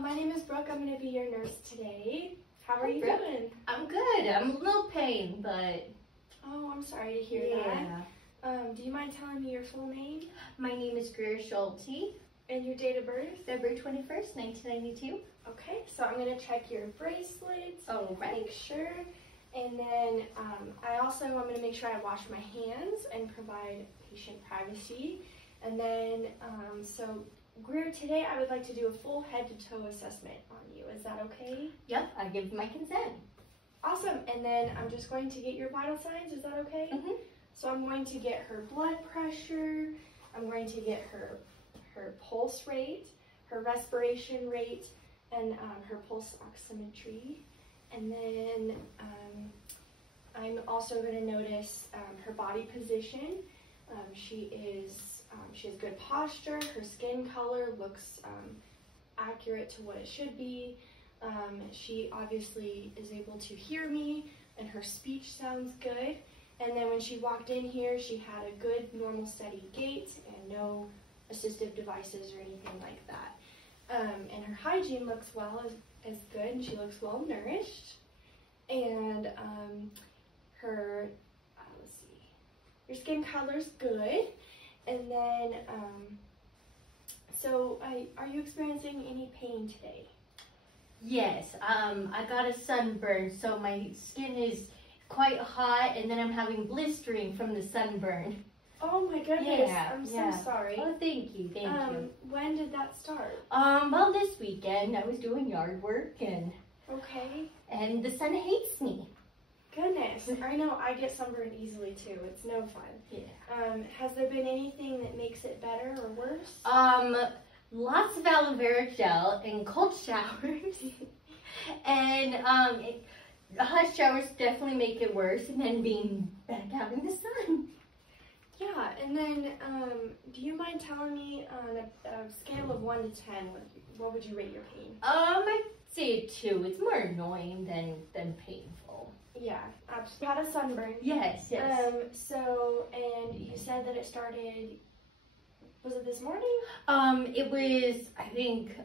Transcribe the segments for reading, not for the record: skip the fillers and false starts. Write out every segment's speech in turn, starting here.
My name is Brooke. I'm going to be your nurse today. How are Hi, you Brooke. doing? I'm good. I'm a little pain, but Oh, I'm sorry to hear that. Do you mind telling me your full name? My name is Greer Schulte, And your date of birth? February 21st, 1992. Okay, so I'm going to check your bracelets. All right. Make sure. And then I'm going to make sure I wash my hands and provide patient privacy. And then, Greer, today I would like to do a full head to toe assessment on you. Is that okay? Yep, I give my consent. Awesome. And then I'm just going to get your vital signs. Is that okay? Mm-hmm. So I'm going to get her blood pressure. I'm going to get her pulse rate, her respiration rate, and her pulse oximetry. And then I'm also going to notice her body position. She has good posture. Her skin color looks accurate to what it should be. She obviously is able to hear me, and her speech sounds good. And then when she walked in here, she had a good, normal, steady gait and no assistive devices or anything like that. And her hygiene looks as good, and she looks well nourished. And her skin color's good. And then, are you experiencing any pain today? Yes, I got a sunburn, so my skin is quite hot, and then I'm having blistering from the sunburn. Oh my goodness, I'm so sorry. Oh, thank you, thank you. When did that start? Well, this weekend I was doing yard work, and the sun hates me. Goodness, I know I get sunburned easily too. It's no fun. Yeah. Has there been anything that makes it better or worse? Lots of aloe vera gel and cold showers. And hot showers definitely make it worse, and then being back out in the sun. Yeah, and then do you mind telling me on a scale of 1 to 10, what would you rate your pain? I'd say a 2. It's more annoying than painful. Yeah, absolutely. You had a sunburn. Yes. And you said that it started, was it this morning? It was, I think,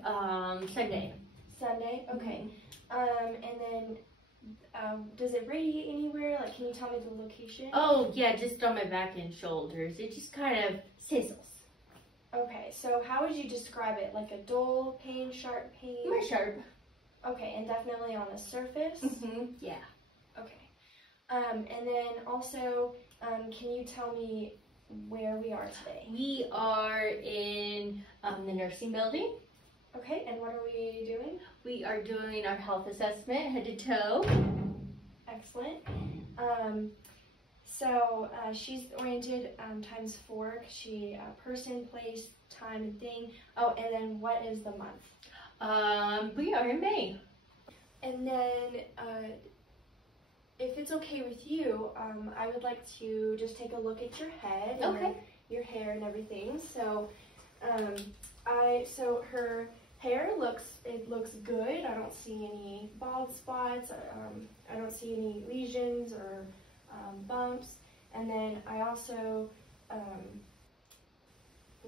Sunday. Sunday, okay. And then, does it radiate anywhere? Like, can you tell me the location? Oh, yeah, just on my back and shoulders. It just kind of sizzles. Okay, so how would you describe it? Like a dull pain, sharp pain? More sharp. Okay, and definitely on the surface? Mm-hmm, yeah. Okay. And then also, can you tell me where we are today? We are in the nursing building. Okay, and what are we doing? We are doing our health assessment, head to toe. Excellent. She's oriented ×4. She person, place, time, and thing. Oh, and then what is the month? We are in May. And then, if it's okay with you, I would like to just take a look at your head and your hair and everything. So, her hair looks good. I don't see any bald spots. I don't see any lesions or bumps. And then I also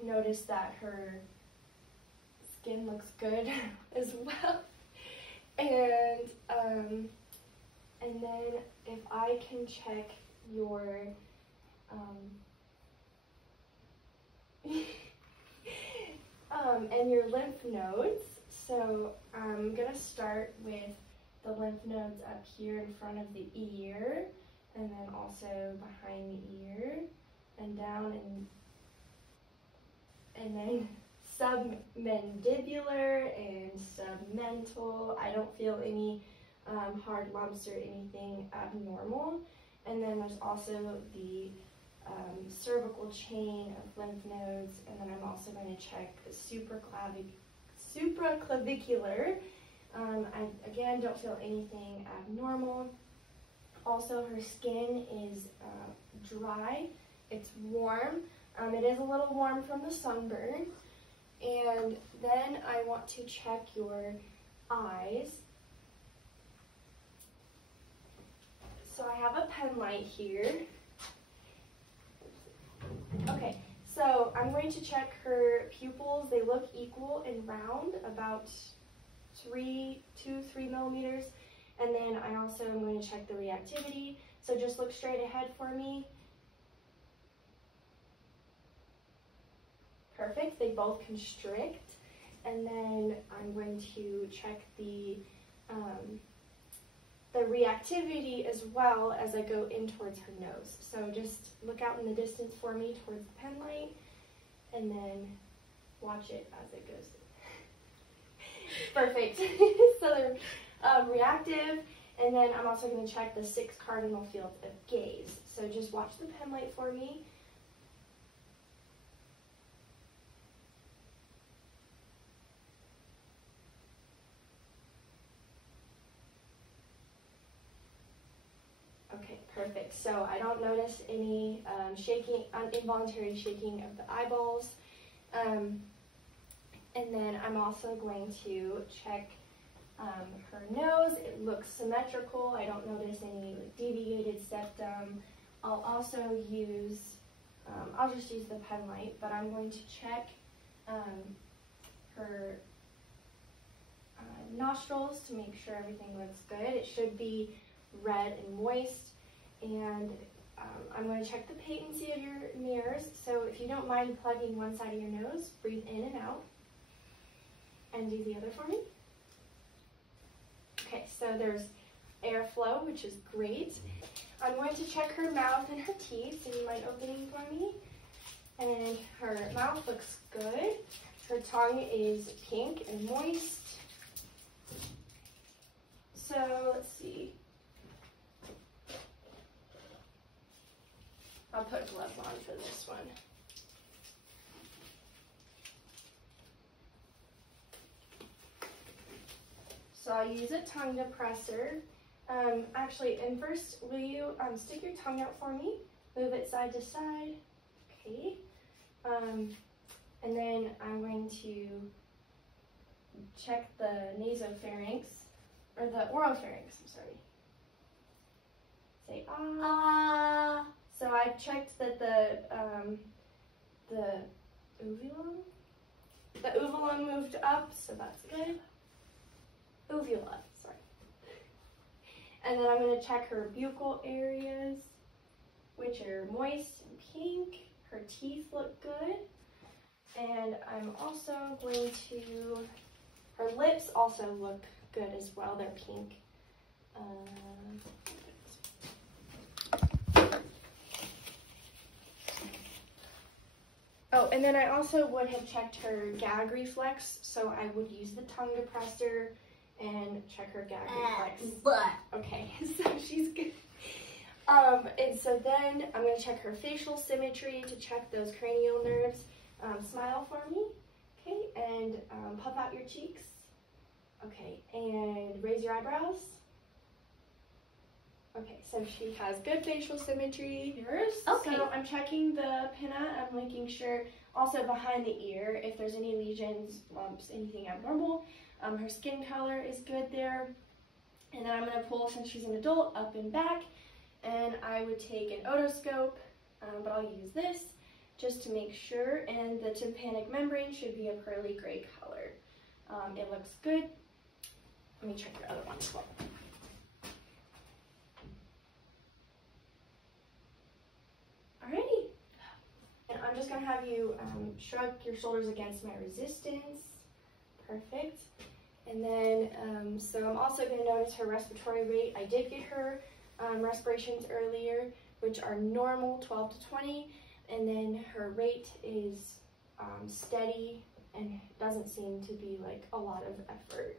noticed that her skin looks good as well. And then if I can check your and your lymph nodes. So I'm gonna start with the lymph nodes up here in front of the ear, and then also behind the ear, and down, and then submandibular and submental. I don't feel any hard lumps or anything abnormal. And then there's also the cervical chain of lymph nodes, and then I'm also going to check the supraclavicular. I again don't feel anything abnormal. Also, her skin is dry. It's warm. It is a little warm from the sunburn. And then I want to check your eyes. So I have a pen light here. Okay, so I'm going to check her pupils. They look equal and round, about 3 millimeters. And then I also am going to check the reactivity. So just look straight ahead for me. Perfect, they both constrict. And then I'm going to check the reactivity as well as I go in towards her nose. So just look out in the distance for me towards the pen light, and then watch it as it goes. Perfect. So they're reactive, and then I'm also going to check the 6 cardinal fields of gaze. So just watch the pen light for me. Okay, perfect. So I don't notice any shaking, involuntary shaking of the eyeballs. And then I'm also going to check her nose. It looks symmetrical. I don't notice any deviated septum. I'll also use, I'll just use the pen light, but I'm going to check her nostrils to make sure everything looks good. It should be red and moist, and I'm going to check the patency of your mirrors. So if you don't mind plugging one side of your nose, breathe in and out, and do the other for me. Okay, so there's airflow, which is great. I'm going to check her mouth and her teeth. So you mind opening for me? And her mouth looks good. Her tongue is pink and moist. So let's see. I'll put gloves on for this one. So I'll use a tongue depressor. Actually, and first, will you stick your tongue out for me? Move it side to side. Okay. And then I'm going to check the nasopharynx, or the oropharynx, I'm sorry. Say ah. Ah. So I've checked that the uvulum moved up, so that's good. Uvula, sorry. And then I'm going to check her buccal areas, which are moist and pink. Her teeth look good. And I'm also going to, her lips also look good as well. They're pink. Oh, and then I also would have checked her gag reflex, so I would use the tongue depressor and check her gag reflex. Okay, so she's good. And so then I'm going to check her facial symmetry to check those cranial nerves. Smile for me, okay, and puff out your cheeks, okay, and raise your eyebrows. Okay, so she has good facial symmetry. Yours? Okay. So I'm checking the pinna. I'm making sure also behind the ear if there's any lesions, lumps, anything abnormal. Her skin color is good there. And then I'm going to pull, since she's an adult, up and back. And I would take an otoscope, but I'll use this just to make sure. And the tympanic membrane should be a pearly gray color. It looks good. Let me check your other one as well. Alrighty. And I'm just going to have you shrug your shoulders against my resistance. Perfect. And then, so I'm also going to notice her respiratory rate. I did get her respirations earlier, which are normal, 12 to 20. And then her rate is steady and doesn't seem to be like a lot of effort.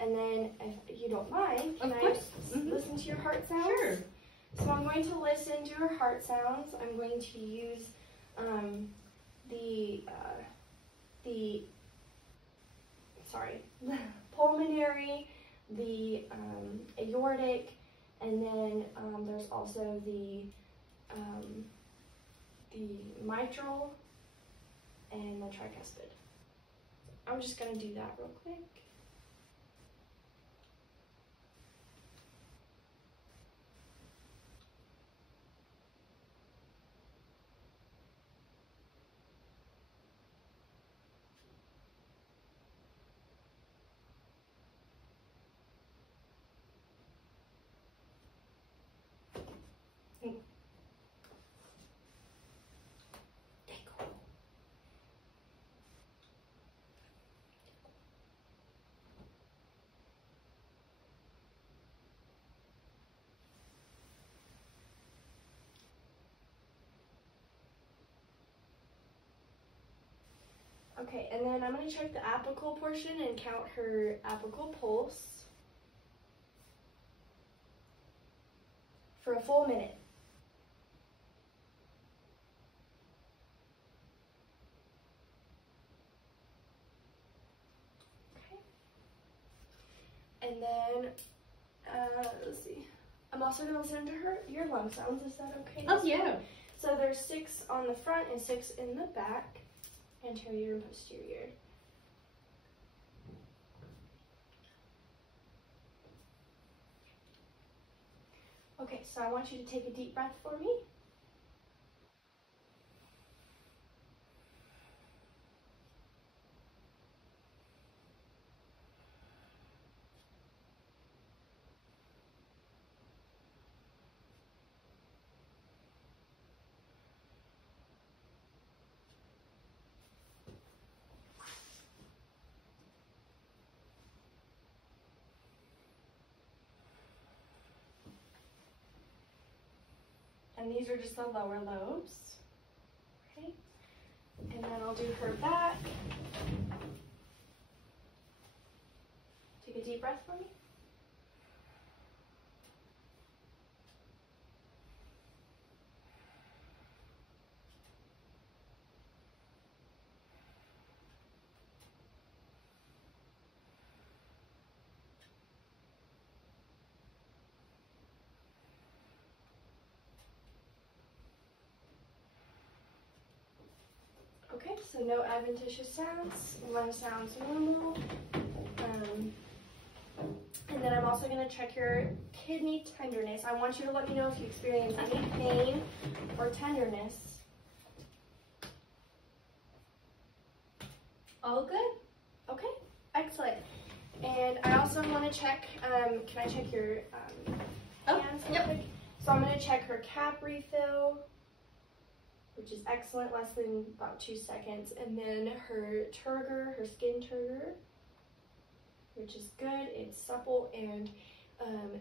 And then, if you don't mind, can I listen to your heart sounds? Sure. So I'm going to listen to her heart sounds. I'm going to use the pulmonary, the aortic, and then there's also the mitral and the tricuspid. I'm just going to do that real quick. Okay, and then I'm going to check the apical portion and count her apical pulse for a full minute. Okay. And then, let's see. I'm also going to listen to your lung sounds. Is that okay? Oh, yeah. So there's 6 on the front and 6 in the back, anterior and posterior. Okay, so I want you to take a deep breath for me. And these are just the lower lobes. Okay. And then I'll do her back. Take a deep breath for me. Okay, so no adventitious sounds, lung sounds normal. And then I'm also going to check your kidney tenderness. I want you to let me know if you experience any pain or tenderness. All good? Okay, excellent. And I also want to check, can I check your hands real quick? So I'm going to check her cap refill, which is excellent, less than about 2 seconds. And then her turgor, her skin turgor, which is good. It's supple, and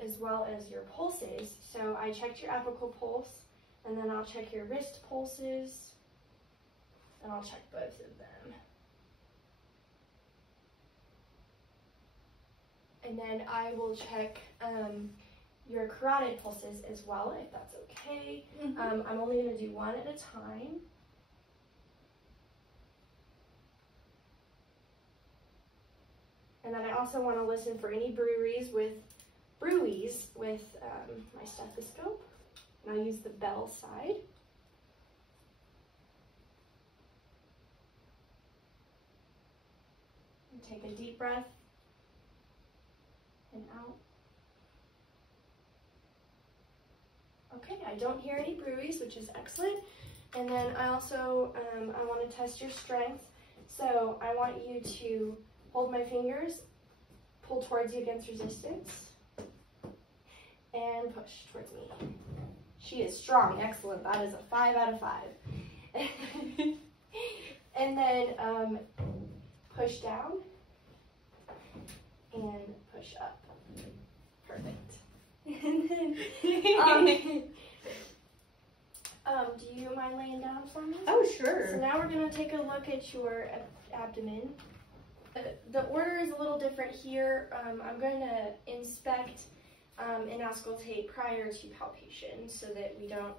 as well as your pulses. So I checked your apical pulse, and then I'll check your wrist pulses, and I'll check both of them. And then I will check your carotid pulses as well, if that's okay. I'm only going to do one at a time. And then I also want to listen for any bruises with my stethoscope. And I'll use the bell side. And take a deep breath and out. Okay, I don't hear any bruises, which is excellent. And then I also I want to test your strength. So I want you to hold my fingers, pull towards you against resistance, and push towards me. She is strong, excellent. That is a 5 out of 5. And then push down and push up. Perfect. And then, do you mind laying down for me? Oh, sure. So now we're going to take a look at your abdomen. The order is a little different here. I'm going to inspect and auscultate prior to palpation so that we don't,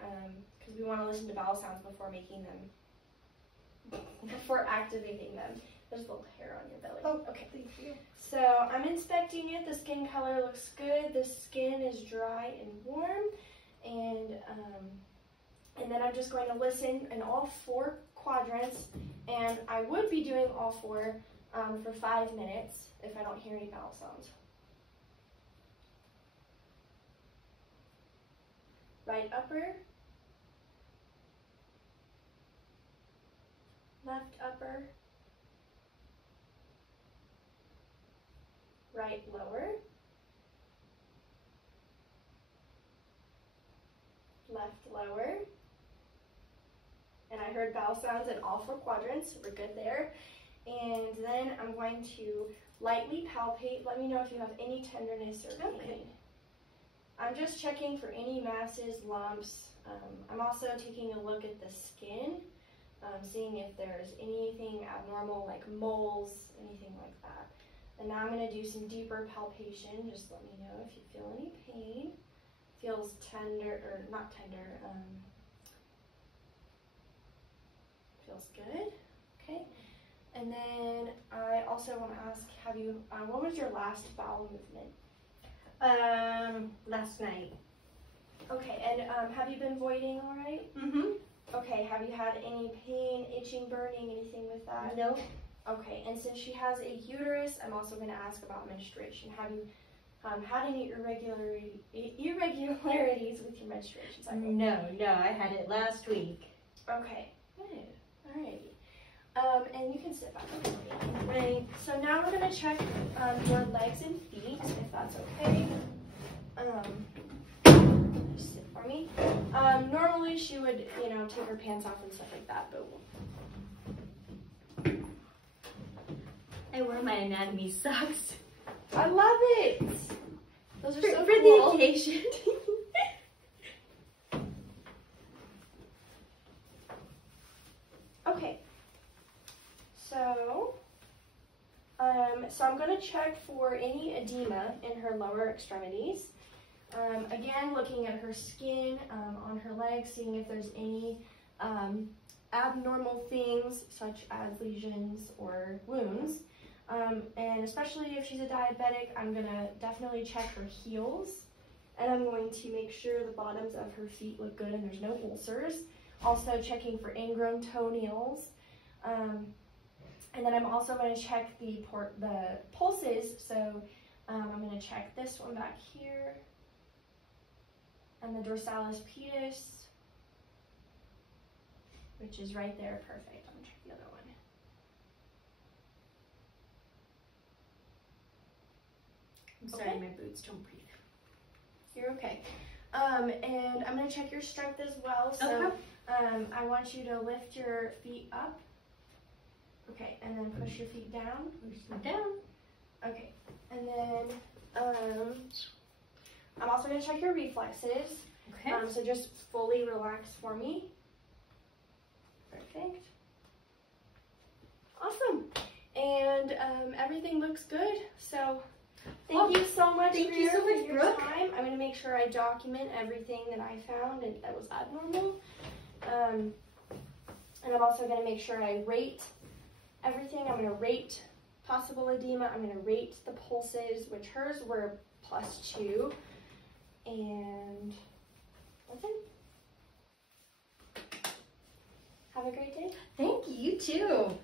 because we want to listen to bowel sounds before making them, before activating them. There's a little hair on your belly. Oh, okay, thank you. So I'm inspecting it. The skin color looks good. The skin is dry and warm. And then I'm just going to listen in all 4 quadrants. And I would be doing all 4 for 5 minutes if I don't hear any bowel sounds. Right upper. Left upper. Right lower. Left lower. And I heard bowel sounds in all 4 quadrants. We're good there. And then I'm going to lightly palpate. Let me know if you have any tenderness or pain. Okay. I'm just checking for any masses, lumps. I'm also taking a look at the skin. seeing if there's anything abnormal like moles, anything like that. And now I'm going to do some deeper palpation. Just let me know if you feel any pain. Feels tender, or not tender, feels good. Okay. And then I also want to ask, have you, what was your last bowel movement? Last night. Okay, and have you been voiding all right? Mm-hmm. Okay, have you had any pain, itching, burning, anything with that? No. Okay, and since she has a uterus, I'm also going to ask about menstruation. Have you had any irregularities with your menstruation cycle? No, I had it last week. Okay, good. Alrighty. And you can sit back over me. Right. So now we're going to check your legs and feet, if that's okay. Just sit for me. Normally she would, take her pants off and stuff like that, but I wear my anatomy socks. I love it. Those are so for cool. the occasion. Okay. So I'm going to check for any edema in her lower extremities. Again, looking at her skin on her legs, seeing if there's any abnormal things such as lesions or wounds. And especially if she's a diabetic, I'm going to definitely check her heels. And I'm going to make sure the bottoms of her feet look good and there's no ulcers. Also checking for ingrown toenails. And then I'm also going to check the pulses. So I'm going to check this one back here. And the dorsalis pedis, which is right there. Perfect. I'm going to check the other one. I'm sorry, Okay. my boots don't breathe. You're okay. And I'm going to check your strength as well. So Okay. I want you to lift your feet up. Okay, and then push your feet down. Push them down. Okay, and then I'm also going to check your reflexes. Okay. So just fully relax for me. Perfect. Awesome. And everything looks good. So thank you so much Thank for you so much, your Brooke. time. I'm going to make sure I document everything that I found and that was abnormal. And I'm also going to make sure I rate everything. I'm going to rate possible edema. I'm going to rate the pulses, which hers were +2. And that's it. Have a great day. Thank you, you too.